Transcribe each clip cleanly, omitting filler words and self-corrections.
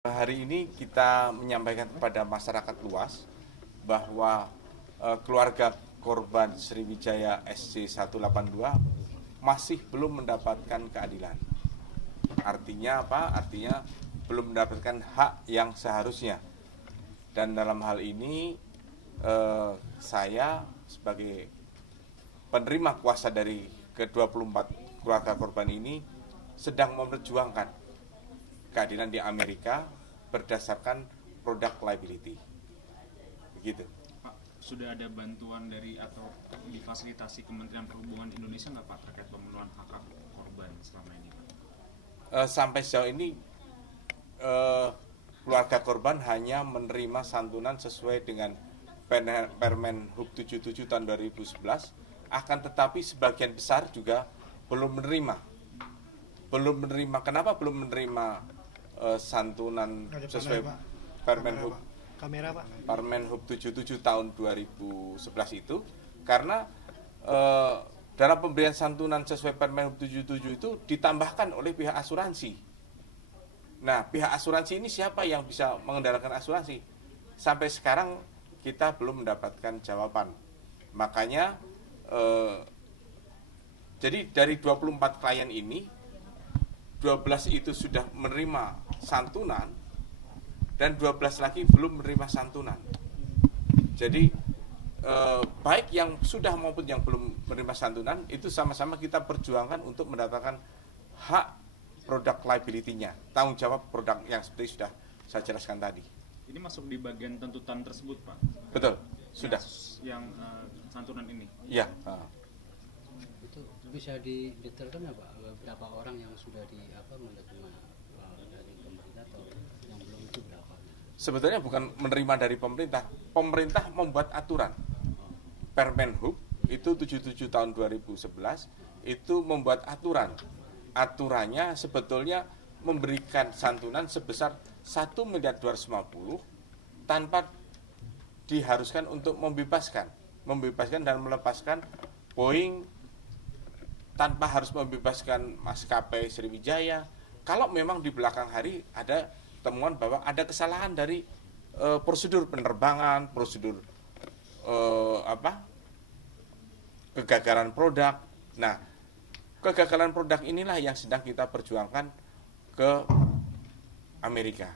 Hari ini kita menyampaikan kepada masyarakat luas bahwa keluarga korban Sriwijaya SC182 masih belum mendapatkan keadilan. Artinya apa? Artinya belum mendapatkan hak yang seharusnya. Dan dalam hal ini saya sebagai penerima kuasa dari ke-24 keluarga korban ini sedang memperjuangkan keadilan di Amerika berdasarkan product liability. Begitu. Pak, sudah ada bantuan dari atau difasilitasi Kementerian Perhubungan Indonesia nggak Pak terkait pemenuhan hak korban selama ini Pak? Sampai sejauh ini keluarga korban hanya menerima santunan sesuai dengan Permen Hub 77 tahun 2011, akan tetapi sebagian besar juga belum menerima. Kenapa belum menerima santunan sesuai Permen Hub Permen Hub 77 tahun 2011 itu? Karena dalam pemberian santunan sesuai Permen Hub 77 itu ditambahkan oleh pihak asuransi. Nah, pihak asuransi ini siapa yang bisa mengendalikan asuransi? Sampai sekarang kita belum mendapatkan jawaban. Makanya jadi dari 24 klien ini 12 itu sudah menerima santunan dan 12 lagi belum menerima santunan. Jadi baik yang sudah maupun yang belum menerima santunan itu sama-sama kita perjuangkan untuk mendapatkan hak produk liability-nya, tanggung jawab produk yang seperti sudah saya jelaskan tadi. Ini masuk di bagian tuntutan tersebut Pak? Betul, sudah. Yang santunan ini? Iya. Itu bisa didetailkan apa berapa orang yang sudah menerima dari pemerintah atau yang belum itu berapa? Sebetulnya bukan menerima dari pemerintah. Pemerintah membuat aturan. Permen Hub itu 77 tahun 2011 itu membuat aturan. Aturannya sebetulnya memberikan santunan sebesar 1.250.000.000 tanpa diharuskan untuk membebaskan dan melepaskan Boeing, tanpa harus membebaskan maskapai Sriwijaya. Kalau memang di belakang hari ada temuan bahwa ada kesalahan dari prosedur penerbangan, prosedur kegagalan produk. Nah, kegagalan produk inilah yang sedang kita perjuangkan ke Amerika.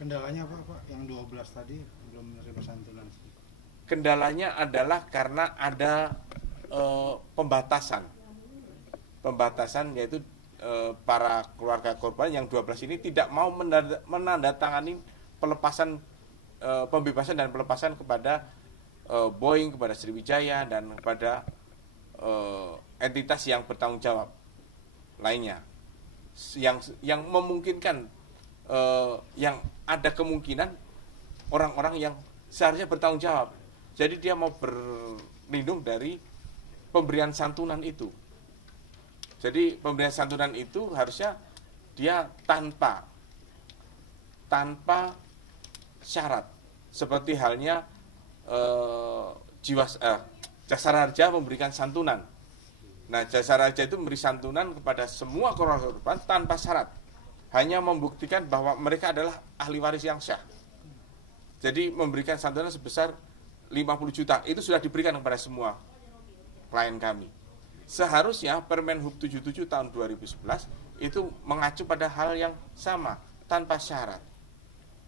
Kendalanya apa Pak? Yang 12 tadi belum menerima santunan. Kendalanya adalah karena ada pembatasan yaitu para keluarga korban yang 12 ini tidak mau menandatangani pembebasan dan pelepasan kepada Boeing, kepada Sriwijaya dan kepada entitas yang bertanggung jawab lainnya yang memungkinkan yang ada kemungkinan orang-orang yang seharusnya bertanggung jawab. Jadi dia mau berlindung dari pemberian santunan itu. Jadi pemberian santunan itu harusnya dia tanpa syarat, seperti halnya Jasara Harja memberikan santunan. Nah, Jasara Harja itu memberi santunan kepada semua korban tanpa syarat, hanya membuktikan bahwa mereka adalah ahli waris yang sah. Jadi memberikan santunan sebesar 50 juta itu sudah diberikan kepada semua klien kami. Seharusnya Permen Hub 77 tahun 2011 itu mengacu pada hal yang sama, tanpa syarat.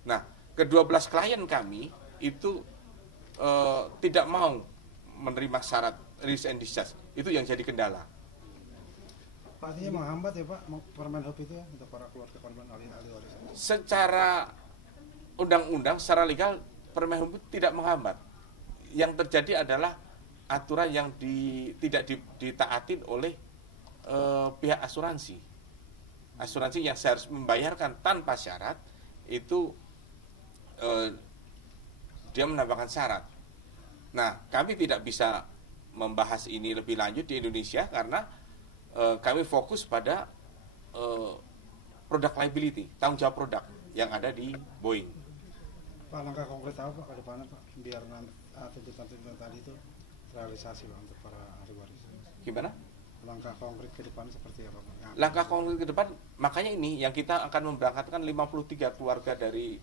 Nah, ke-12 klien kami itu tidak mau menerima syarat release and discharge. Itu yang jadi kendala. Artinya menghambat ya Pak, Permen Hub itu ya, untuk para keluarga korban ahli waris. Secara undang-undang, secara legal, Permen Hub tidak menghambat. Yang terjadi adalah aturan yang tidak ditaatin oleh pihak asuransi. Asuransi yang seharusnya membayarkan tanpa syarat itu dia menambahkan syarat. Nah, kami tidak bisa membahas ini lebih lanjut di Indonesia karena kami fokus pada product liability, tanggung jawab produk yang ada di Boeing. Pak, langkah konkret apa Pak ke depannya Pak biar tuntutan-tuntutan tadi itu realisasi Pak untuk para ahli waris? Gimana? langkah konkret ke depan seperti apa Pak? Langkah konkret ke depan, makanya ini yang kita akan memberangkatkan 53 keluarga dari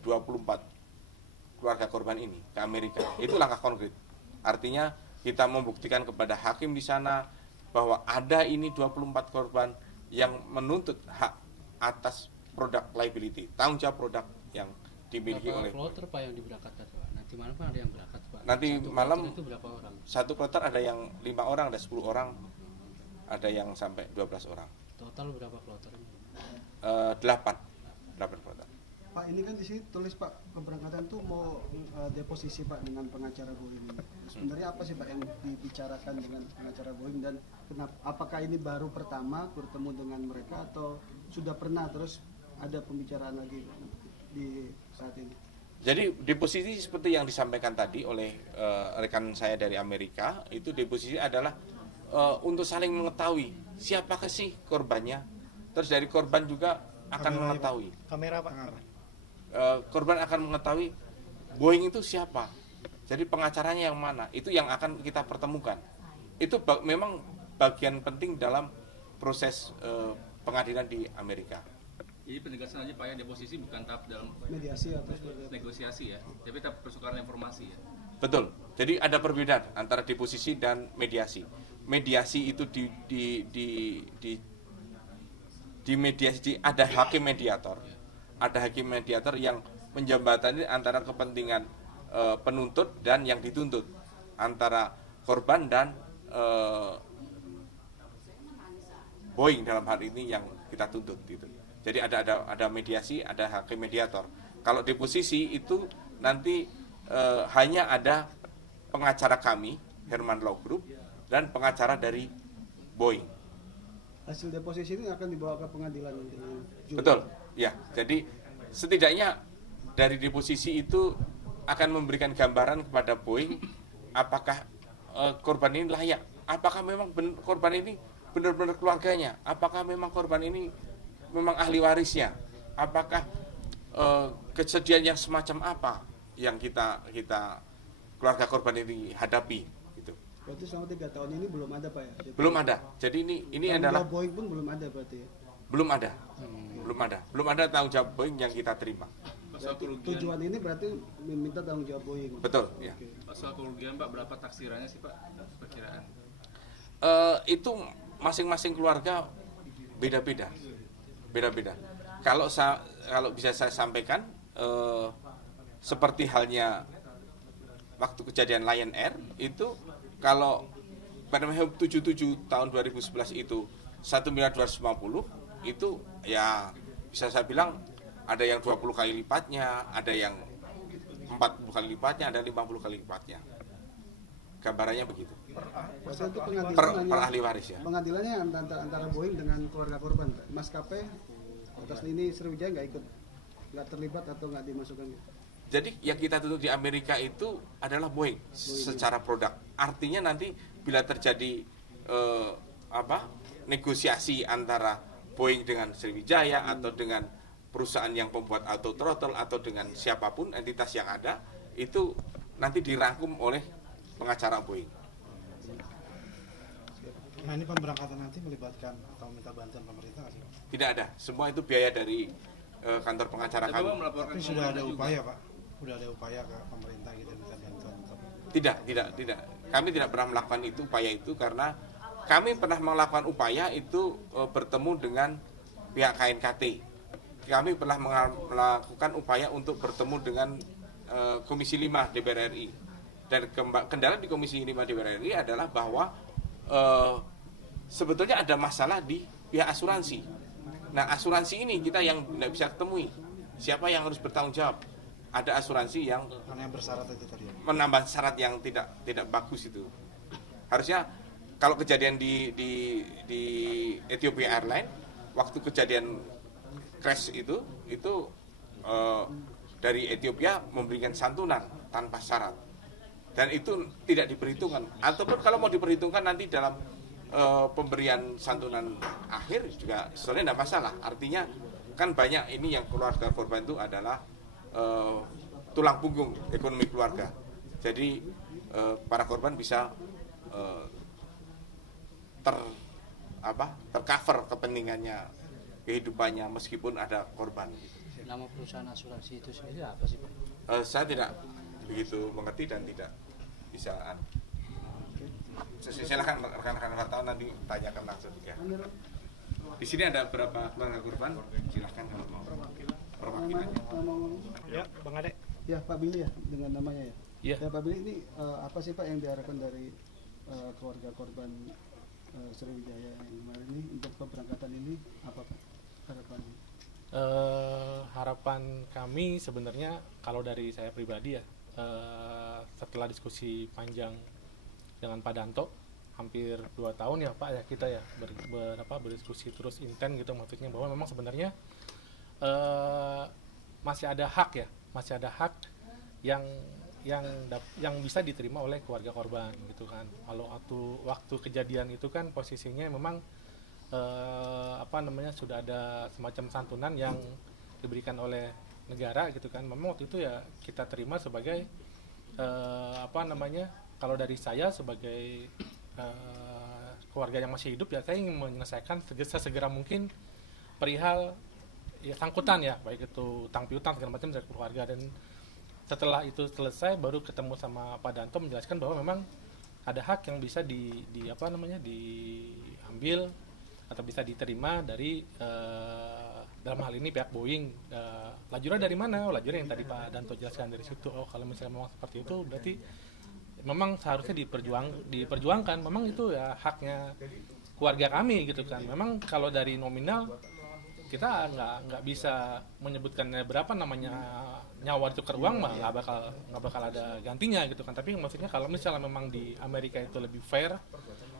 24 keluarga korban ini ke Amerika. Itu langkah konkret. Artinya kita membuktikan kepada hakim di sana bahwa ada ini 24 korban yang menuntut hak atas produk liability, tanggung jawab produk yang dimiliki oleh kloter Pak yang diberangkatkan Pak? Nanti malam Pak ada yang berangkat Pak? Nanti Satu malam kloter itu berapa orang? satu kloter ada yang 5 orang, ada 10 orang, ada yang sampai 12 orang. Total berapa kloter? 8 kloter. Pak, ini kan di sini tulis Pak, keberangkatan tuh mau deposisi Pak dengan pengacara Boeing. Sebenarnya apa sih Pak yang dibicarakan dengan pengacara Boeing, dan apakah ini baru pertama bertemu dengan mereka atau sudah pernah terus ada pembicaraan lagi di saat ini? Jadi deposisi seperti yang disampaikan tadi oleh rekan saya dari Amerika, itu deposisi adalah untuk saling mengetahui siapakah sih korbannya, terus dari korban juga akan mengetahui. Kamera Pak. Korban akan mengetahui Boeing itu siapa, jadi pengacaranya yang mana, itu yang akan kita pertemukan. Itu memang bagian penting dalam proses pengadilan di Amerika. Jadi penegasan aja Pak ya, deposisi bukan tahap dalam Mediasi atau negosiasi ya, tapi tahap pertukaran informasi ya. Betul. Jadi ada perbedaan antara deposisi dan mediasi. Mediasi itu di mediasi ada hakim mediator. Ada hakim mediator yang menjembatani antara kepentingan penuntut dan yang dituntut, antara korban dan Boeing dalam hal ini yang kita tuntut gitu. Jadi ada mediasi, ada hakim mediator. Kalau deposisi itu nanti hanya ada pengacara kami, Herman Law Group, dan pengacara dari Boeing. Hasil deposisi ini akan dibawa ke pengadilan nanti. Betul, ya. Jadi setidaknya dari deposisi itu akan memberikan gambaran kepada Boeing apakah korban ini layak, apakah memang korban ini benar-benar keluarganya, apakah memang korban ini memang ahli warisnya, apakah kesedihan yang semacam apa yang kita keluarga korban ini hadapi gitu. Berarti selama 3 tahun ini belum ada Pak ya? Belum ada. Jadi ini adalah Boeing pun belum ada berarti ya? belum ada tanggung jawab Boeing yang kita terima. Soal kerugian, Tujuan ini berarti meminta tanggung jawab Boeing. Betul, ya. soal kerugian Pak, berapa taksirannya sih Pak perkiraan? Itu masing-masing keluarga beda-beda. Kalau bisa saya sampaikan, seperti halnya waktu kejadian Lion Air itu, kalau Permen Hub 77 tahun 2011 itu 1.250.000.000, itu ya bisa saya bilang ada yang 20 kali lipatnya, ada yang 40 kali lipatnya, ada 50 kali lipatnya. Gambarannya begitu. Maksudnya itu pengadilan Per ahli waris ya. Pengadilannya antara Boeing dengan keluarga korban. Maskapai atas ini Sriwijaya nggak terlibat atau nggak dimasukkan? Jadi yang kita tuntut di Amerika itu adalah Boeing secara produk. Artinya nanti bila terjadi negosiasi antara Boeing dengan Sriwijaya atau dengan perusahaan yang pembuat auto throttle atau dengan siapapun entitas yang ada, itu nanti dirangkum oleh pengacara Boeing. Nah, ini pemberangkatan nanti melibatkan atau minta bantuan pemerintah nggak sih Pak? Tidak ada, semua itu biaya dari kantor pengacara kami. Tapi sudah ada upaya Pak, sudah ada upaya ke pemerintah gitu minta bantuan atau... Tidak. Kami tidak pernah melakukan itu, upaya itu, karena kami pernah melakukan upaya itu bertemu dengan pihak KNKT. Kami pernah melakukan upaya untuk bertemu dengan Komisi 5 DPR RI. Dan kendala di Komisi 5 DPR RI adalah bahwa sebetulnya ada masalah di pihak asuransi. Nah, asuransi ini kita yang tidak bisa ketemui. Siapa yang harus bertanggung jawab? Ada asuransi yang Mana yang bersyarat itu tadi? menambah syarat yang tidak bagus itu. Harusnya kalau kejadian di Ethiopia Airlines, waktu kejadian crash itu dari Ethiopia memberikan santunan tanpa syarat, dan itu tidak diperhitungkan. Ataupun kalau mau diperhitungkan nanti dalam pemberian santunan akhir juga sebenarnya tidak masalah. Artinya kan banyak ini yang keluarga korban itu adalah tulang punggung ekonomi keluarga. Jadi para korban bisa tercover kepentingannya, kehidupannya meskipun ada korban. Nama perusahaan asuransi itu sendiri apa sih Pak? Saya tidak begitu mengerti dan tidak bisa. Silakan rekan-rekan wartawan nanti tanyakan langsung ya. Di sini ada berapa keluarga korban? Silakan kalau mau perwakilannya. Ya, Bang Ade. Ya Pak Billy ya dengan namanya ya. Iya. Ya Pak Billy, ini apa sih Pak yang diharapkan dari keluarga korban Sriwijaya yang kemarin ini untuk keberangkatan ini, apa Pak harapannya? Harapan kami sebenarnya kalau dari saya pribadi ya, setelah diskusi panjang dengan Pak Danto hampir 2 tahun ya Pak ya, kita ya berdiskusi terus intens gitu, maksudnya bahwa memang sebenarnya masih ada hak yang bisa diterima oleh keluarga korban gitu kan. Kalau waktu kejadian itu kan posisinya memang sudah ada semacam santunan yang diberikan oleh negara gitu kan. Memang waktu itu ya kita terima sebagai kalau dari saya sebagai keluarga yang masih hidup ya, saya ingin menyelesaikan sesegera mungkin perihal ya sangkutan ya, baik itu utang piutang segala macam dari keluarga. Dan setelah itu selesai baru ketemu sama Pak Danto menjelaskan bahwa memang ada hak yang bisa diambil atau bisa diterima dari dalam hal ini pihak Boeing. Lajurnya dari mana? Lajurnya yang tadi Pak Danto jelaskan dari situ. Kalau misalnya memang seperti itu berarti memang seharusnya diperjuangkan. Memang itu ya haknya keluarga kami gitu kan. Memang kalau dari nominal kita nggak bisa menyebutkan berapa namanya nyawa ditukar uang mah nggak bakal ada gantinya gitu kan. Tapi maksudnya kalau misalnya memang di Amerika itu lebih fair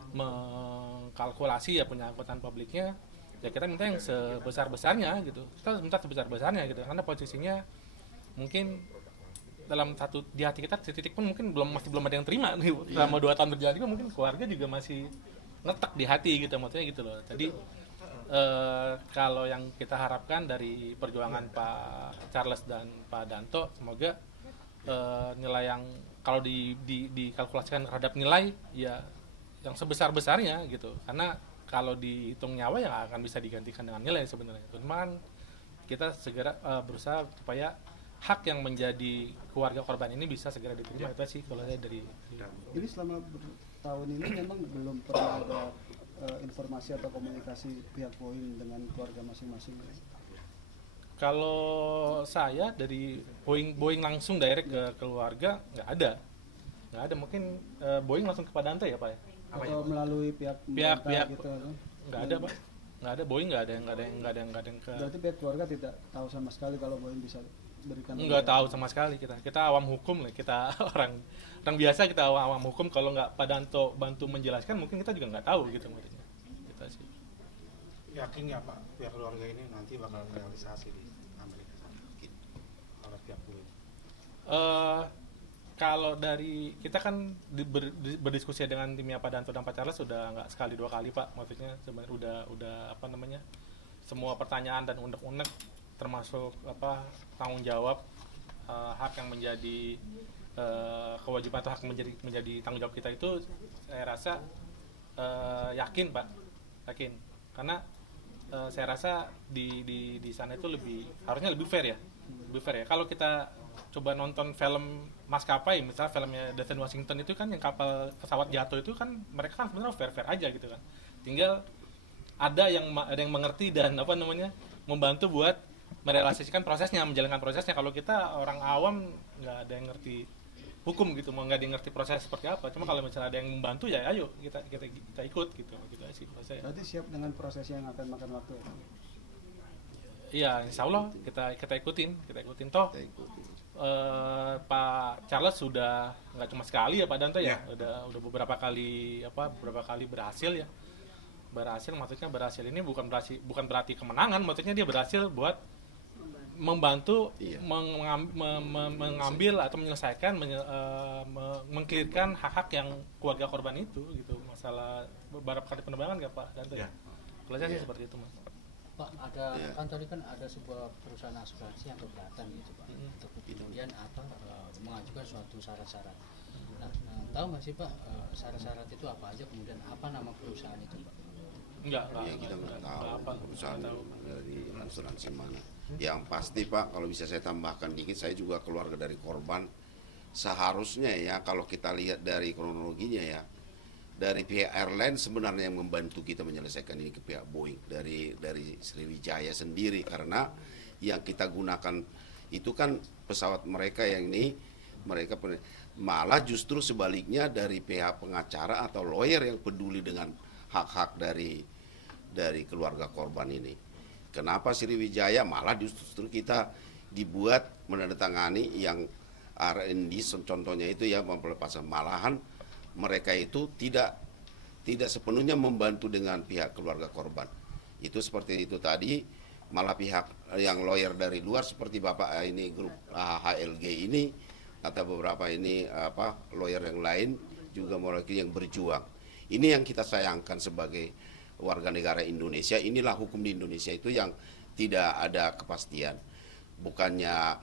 mengkalkulasi ya punya angkutan publiknya, ya kita minta yang sebesar-besarnya gitu. Kita minta sebesar-besarnya gitu, karena posisinya mungkin dalam di hati kita titik pun mungkin masih belum ada yang terima nih. Selama 2 tahun berjalan juga mungkin keluarga juga masih ngetak di hati gitu, maksudnya gitu loh. Jadi kalau yang kita harapkan dari perjuangan Pak Charles dan Pak Danto, semoga nilai yang kalau dikalkulasikan terhadap nilai ya yang sebesar-besarnya gitu. Karena kalau dihitung nyawa ya akan bisa digantikan dengan nilai sebenarnya. Cuman kita segera berusaha supaya hak yang menjadi keluarga korban ini bisa segera diterima. Itu sih kalau saya dari Ini selama tahun ini memang belum pernah ada informasi atau komunikasi pihak Boeing dengan keluarga masing-masing. Kalau saya dari Boeing langsung direct ke keluarga nggak ada. Mungkin Boeing langsung ke Pak Danto ya Pak ya? Atau melalui pihak gitu atau? Nggak ada Pak. Nggak ada, Boeing nggak ada yang ke. Berarti pihak keluarga tidak tahu sama sekali kalau Boeing bisa berikan. Nggak tahu sama sekali kita awam hukum lah, kita orang biasa, kita awam hukum. Kalau nggak Pak Danto bantu menjelaskan mungkin kita juga nggak tahu gitu maksudnya. Kita sih Yakin ya Pak, pihak keluarga ini nanti bakal realisasi di Amerika kalau pihak Boeing? Kalau dari kita kan berdiskusi dengan timnya Pak Danto dan Pak Charles sudah nggak sekali 2 kali Pak, maksudnya sebenarnya udah semua pertanyaan dan unek-unek termasuk tanggung jawab, hak yang menjadi kewajiban atau hak menjadi tanggung jawab kita itu saya rasa yakin Pak, karena saya rasa di sana itu harusnya lebih fair ya. Kalau kita coba nonton film maskapai, misalnya filmnya Denzel Washington itu kan yang kapal pesawat jatuh itu kan mereka kan sebenarnya fair aja gitu kan. Tinggal ada yang mengerti dan membantu buat merealisasikan prosesnya, menjalankan prosesnya. Kalau kita orang awam nggak ada yang ngerti hukum gitu, nggak ada yang ngerti proses seperti apa. Cuma kalau misalnya ada yang membantu ya ayo kita ikut gitu sih. Berarti siap dengan proses yang akan makan waktu. Iya, insya Allah kita ikutin toh. Pak Charles sudah nggak cuma sekali ya Pak Danto ya, udah beberapa kali berhasil ya. Maksudnya berhasil ini bukan berarti kemenangan, maksudnya dia berhasil buat membantu mengambil atau menyelesaikan mengklirkan hak-hak yang keluarga korban itu gitu. Masalah beberapa kali penerbangan nggak Pak Danto ya? Kalau saya sih seperti itu Mas. Pak, kan tadi kan ada sebuah perusahaan asuransi yang keberatan gitu Pak, untuk kemudian mengajukan suatu syarat-syarat. Nah, tahu nggak sih Pak syarat-syarat itu apa aja, kemudian apa nama perusahaan itu Pak? Enggak, Ya kita nggak tahu apa. perusahaan dari asuransi mana. Yang pasti Pak, kalau bisa saya tambahkan dikit, saya juga keluarga dari korban. Seharusnya ya kalau kita lihat dari kronologinya ya, dari pihak airline sebenarnya yang membantu kita menyelesaikan ini ke pihak Boeing dari Sriwijaya sendiri, karena yang kita gunakan itu kan pesawat mereka yang ini mereka malah justru sebaliknya dari pihak pengacara atau lawyer yang peduli dengan hak-hak dari keluarga korban ini. Kenapa Sriwijaya malah justru kita dibuat menandatangani yang R&D contohnya itu ya pelepasan, malahan mereka itu tidak sepenuhnya membantu dengan pihak keluarga korban. Itu seperti itu tadi, malah pihak yang lawyer dari luar seperti Bapak ini grup HLG ini atau beberapa ini lawyer yang lain juga mewakili yang berjuang. Ini yang kita sayangkan sebagai warga negara Indonesia. Inilah hukum di Indonesia itu yang tidak ada kepastian. Bukannya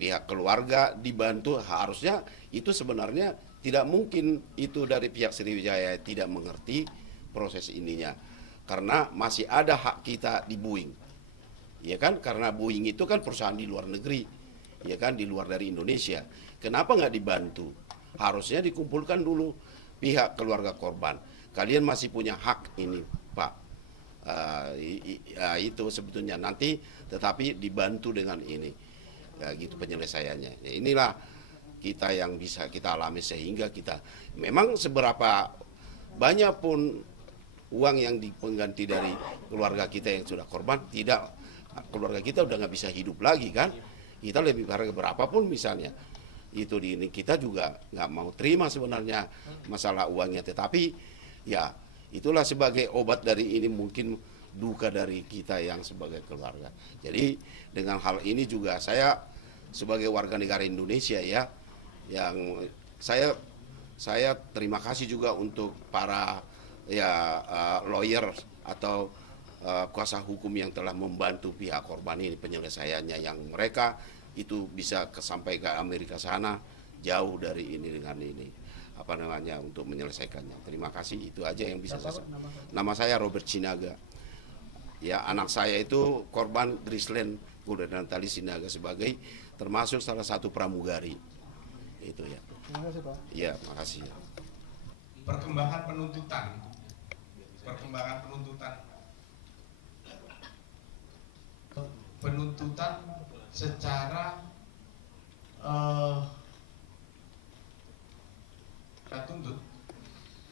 pihak keluarga dibantu, harusnya itu sebenarnya tidak mungkin itu dari pihak Sriwijaya tidak mengerti proses ininya. Karena masih ada hak kita di Boeing. Ya kan? Karena Boeing itu kan perusahaan di luar negeri. Ya kan? Di luar dari Indonesia. Kenapa nggak dibantu? Harusnya dikumpulkan dulu pihak keluarga korban. Kalian masih punya hak ini, Pak. Itu sebetulnya nanti tetapi dibantu dengan ini. Ya, gitu penyelesaiannya. Ya, inilah kita yang bisa kita alami sehingga kita memang seberapa banyak pun uang yang dipengganti dari keluarga kita yang sudah korban, tidak, keluarga kita udah nggak bisa hidup lagi kan, kita lebih harga berapapun misalnya itu di ini kita juga nggak mau terima sebenarnya masalah uangnya, tetapi ya itulah sebagai obat dari ini mungkin duka dari kita yang sebagai keluarga. Jadi dengan hal ini juga saya sebagai warga negara Indonesia ya, yang saya terima kasih juga untuk para lawyer atau kuasa hukum yang telah membantu pihak korban ini penyelesaiannya, yang mereka itu bisa sampai ke Amerika sana jauh dari ini dengan ini untuk menyelesaikannya. Terima kasih, itu aja yang bisa saya. Nama saya Robert Sinaga. Ya, anak saya itu korban Grisland Natali Sinaga sebagai termasuk salah satu pramugari. Itu ya. Terima kasih Pak. Iya, makasih ya. Perkembangan penuntutan secara tuntut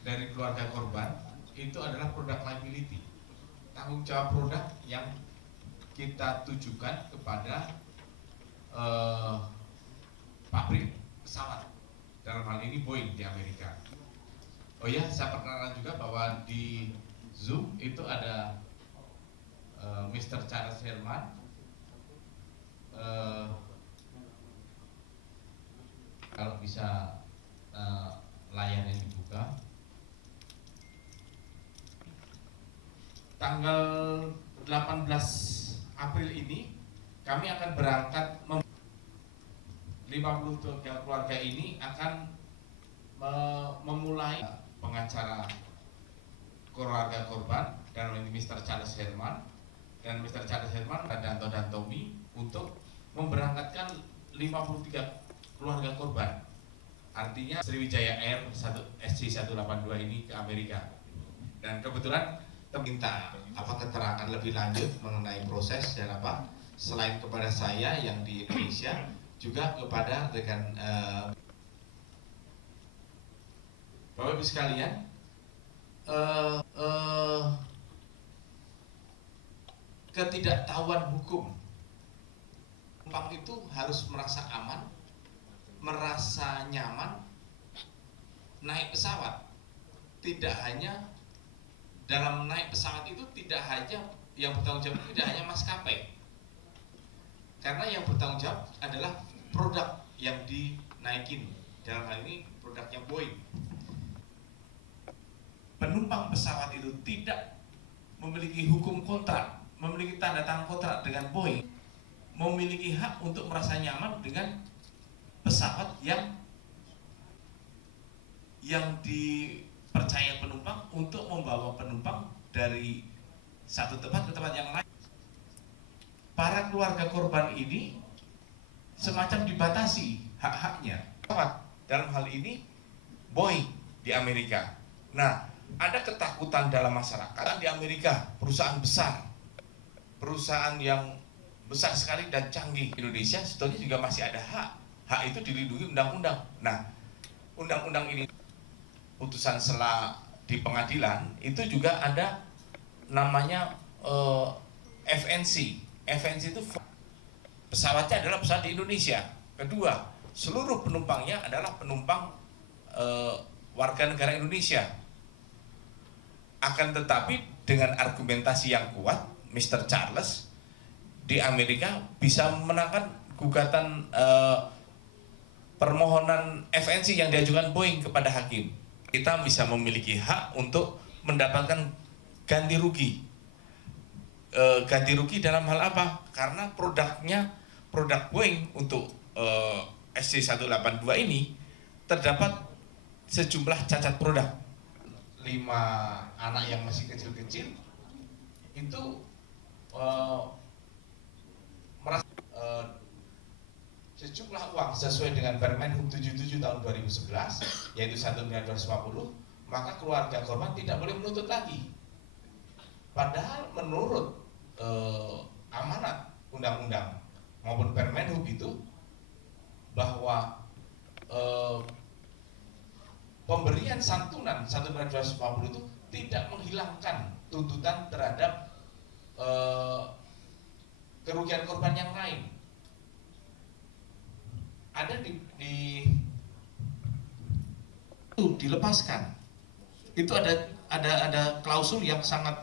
dari keluarga korban itu adalah product liability, tanggung jawab produk yang kita tujukan kepada pabrik pesawat, dalam hal ini Boeing di Amerika. Oh ya, saya perkenalkan juga bahwa di Zoom itu ada Mr. Charles Herman, kalau bisa layarnya dibuka. Tanggal 18 April ini kami akan berangkat 53 keluarga ini akan memulai pengacara keluarga korban dan ini Mr. Charles Herman dan Mr. Charles Herman dan Tommy untuk memberangkatkan 53 keluarga korban. Artinya Sriwijaya Air SC182 ini ke Amerika. Dan kebetulan minta keterangan lebih lanjut mengenai proses dan selain kepada saya yang di Indonesia juga kepada rekan Bapak Ibu sekalian, ketidaktahuan hukum. Penumpang itu harus merasa aman, merasa nyaman naik pesawat. Tidak hanya dalam naik pesawat itu tidak hanya yang bertanggung jawab tidak hanya maskapai, karena yang bertanggung jawab adalah produk yang dinaikin, dalam hal ini produknya Boeing. Penumpang pesawat itu tidak memiliki hukum kontrak, memiliki tanda tangan kontrak dengan Boeing, memiliki hak untuk merasa nyaman dengan pesawat yang yang dipercaya penumpang untuk membawa penumpang dari satu tempat ke tempat yang lain. Para keluarga korban ini semacam dibatasi hak-haknya. Dalam hal ini Boeing di Amerika. Nah, ada ketakutan dalam masyarakat di Amerika, perusahaan besar, perusahaan yang besar sekali dan canggih. Indonesia sebetulnya juga masih ada hak. Hak itu dilindungi undang-undang. Nah, undang-undang ini putusan sela di pengadilan itu juga ada namanya FNC. FNC itu pesawatnya adalah pesawat di Indonesia. Kedua, seluruh penumpangnya adalah penumpang warga negara Indonesia. Akan tetapi dengan argumentasi yang kuat, Mr. Charles di Amerika bisa memenangkan gugatan permohonan FNC yang diajukan Boeing kepada hakim. Kita bisa memiliki hak untuk mendapatkan ganti rugi. Ganti rugi dalam hal apa? Karena produk Boeing untuk SC182 ini terdapat sejumlah cacat produk. 5 anak yang masih kecil-kecil itu merasa sejumlah uang sesuai dengan Permen Hub 77 tahun 2011 yaitu 1.250, maka keluarga korban tidak boleh menuntut lagi. Padahal menurut amanat undang-undang maupun Permen Hub itu bahwa pemberian santunan 1.250 itu tidak menghilangkan tuntutan terhadap kerugian korban yang lain. Ada dilepaskan. Itu ada klausul yang sangat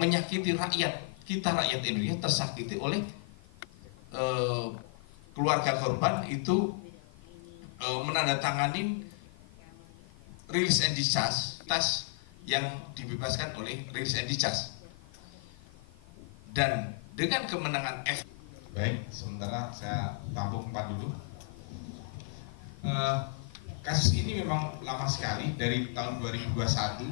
menyakiti rakyat kita, rakyat Indonesia tersakiti oleh keluarga korban itu menandatangani release and discharge yang dibebaskan oleh release and discharge. Dan dengan kemenangan F. Baik, sementara saya tampung 4 dulu. Kasus ini memang lama sekali, dari tahun 2021.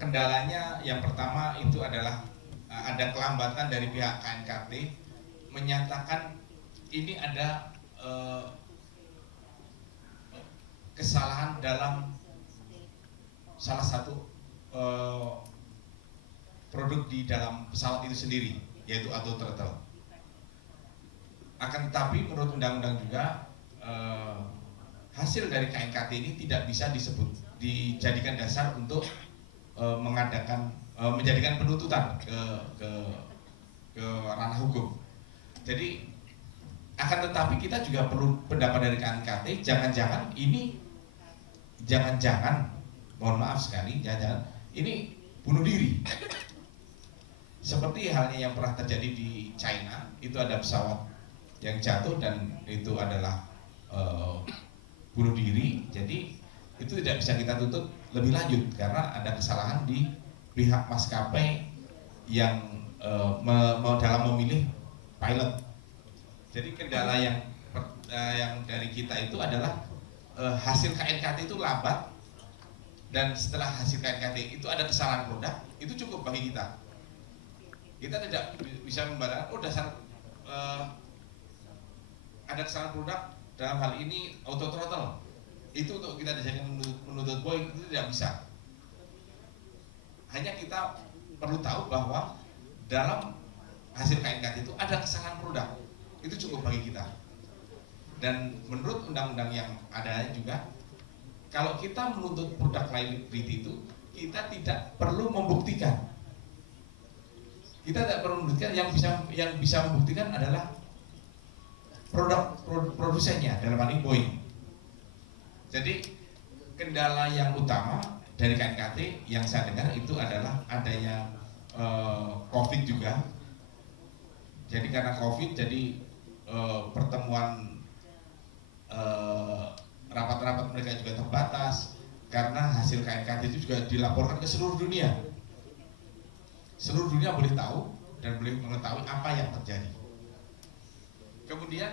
Kendalanya yang pertama itu adalah ada kelambatan dari pihak KNKT menyatakan ini ada kesalahan dalam salah satu produk di dalam pesawat itu sendiri, yaitu auto throttle. Akan tetapi menurut undang-undang juga hasil dari KNKT ini tidak bisa dijadikan dasar untuk menjadikan penuntutan ke ranah hukum. Jadi akan tetapi kita juga perlu pendapat dari KNKT, jangan-jangan, mohon maaf sekali, jangan-jangan ini bunuh diri. Seperti halnya yang pernah terjadi di China, itu ada pesawat yang jatuh dan itu adalah bunuh diri. Jadi itu tidak bisa kita tuntut lebih lanjut karena ada kesalahan di pihak maskapai yang dalam memilih pilot. Jadi kendala yang dari kita itu adalah hasil KNKT itu lambat, dan setelah hasil KNKT itu ada kesalahan produk, itu cukup bagi kita. Kita tidak bisa membayangkan, oh dasar ada kesalahan produk dalam hal ini auto throttle, itu untuk kita dijadikan menuntut Boeing, itu tidak bisa. Hanya kita perlu tahu bahwa dalam hasil KNKT itu ada kesalahan produk, itu cukup bagi kita. Dan menurut undang-undang yang ada juga, kalau kita menuntut produk liability itu, kita tidak perlu membuktikan. Kita tidak perlu membuktikan, yang bisa membuktikan adalah produsennya, dalam hal ini Boeing. Jadi kendala yang utama dari KNKT yang saya dengar itu adalah adanya COVID juga. Jadi karena COVID, jadi pertemuan rapat-rapat mereka juga terbatas karena hasil KNKT itu juga dilaporkan ke seluruh dunia. Seluruh dunia boleh tahu dan boleh mengetahui apa yang terjadi. Kemudian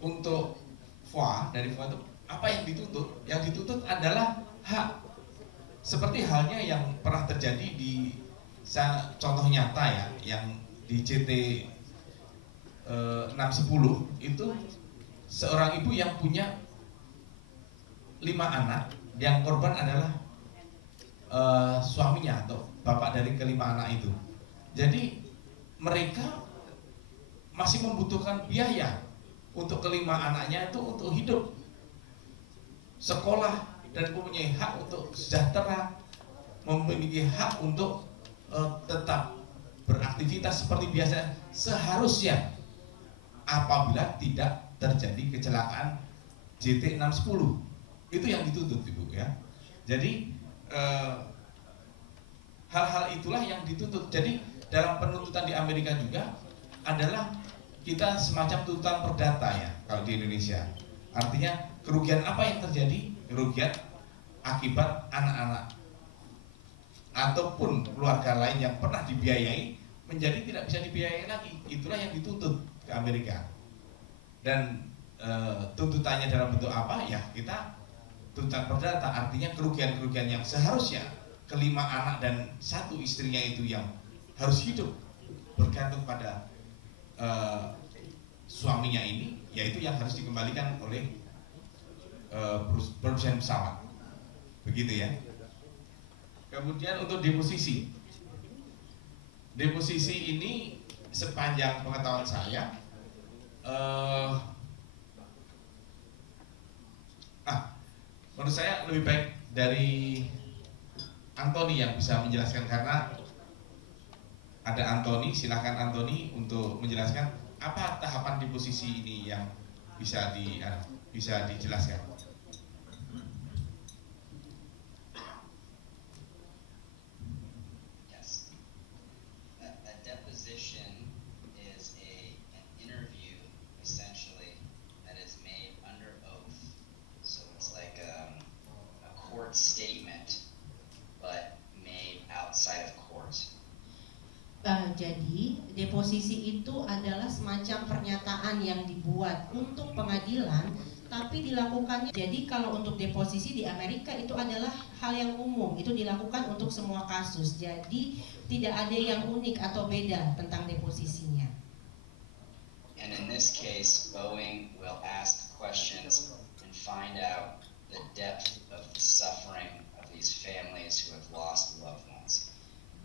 untuk FOA, dari FOA itu apa yang dituntut? Yang dituntut adalah hak. Seperti halnya yang pernah terjadi di contoh nyata ya, yang di CT 610 itu seorang ibu yang punya 5 anak, yang korban adalah suaminya atau bapak dari kelima anak itu. Jadi mereka masih membutuhkan biaya untuk kelima anaknya itu untuk hidup, sekolah, dan mempunyai hak untuk sejahtera, memiliki hak untuk tetap beraktivitas seperti biasa seharusnya apabila tidak terjadi kecelakaan JT 610. Itu yang dituntut Ibu ya. Jadi hal-hal itulah yang dituntut. Jadi dalam penuntutan di Amerika juga adalah kita semacam tuntutan perdata ya kalau di Indonesia. Artinya kerugian apa yang terjadi? Kerugian akibat anak-anak ataupun keluarga lain yang pernah dibiayai menjadi tidak bisa dibiayai lagi. Itulah yang dituntut ke Amerika. Dan tuntutannya dalam bentuk apa? Ya kita tuntutan perdata, artinya kerugian-kerugian yang seharusnya kelima anak dan 1 istrinya itu yang harus hidup bergantung pada suaminya ini, yaitu yang harus dikembalikan oleh perusahaan pesawat, begitu ya. Kemudian untuk deposisi ini sepanjang pengetahuan saya menurut saya lebih baik dari Antoni yang bisa menjelaskan, karena ada Antoni, silakan Antoni untuk menjelaskan apa tahapan deposisi ini yang bisa dijelaskan. Yes. A deposition is an interview essentially that is made under oath. So it's like a court statement but made outside of court. Jadi deposisi itu adalah semacam pernyataan yang dibuat untuk pengadilan, tapi dilakukannya. Jadi kalau untuk deposisi di Amerika itu adalah hal yang umum, itu dilakukan untuk semua kasus. Jadi tidak ada yang unik atau beda tentang deposisinya. And in this case, Boeing will ask questions and find out the depth of the suffering of these families who have lost loved ones.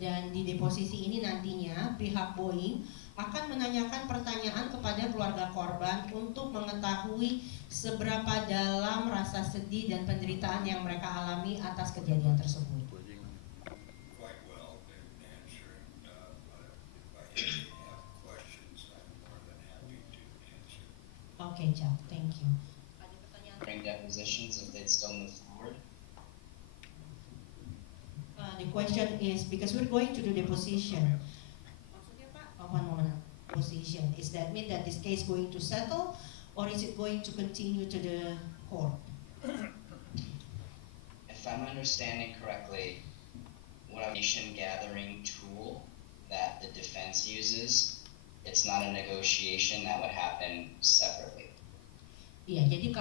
Dan di deposisi ini nantinya pihak Boeing akan menanyakan pertanyaan kepada keluarga korban untuk mengetahui seberapa dalam rasa sedih dan penderitaan yang mereka alami atas kejadian tersebut. Okay, Jack, thank you. Ada pertanyaan? During depositions, if they'd still move forward. The question is, because we're going to do deposition. Maksudnya Pak? One moment. Deposition. Is that mean that this case going to settle, or is it going to continue to the court? If I'm understanding correctly, what a nation gathering tool that the defense uses, it's not a negotiation that would happen separately. Iya, jadi kalau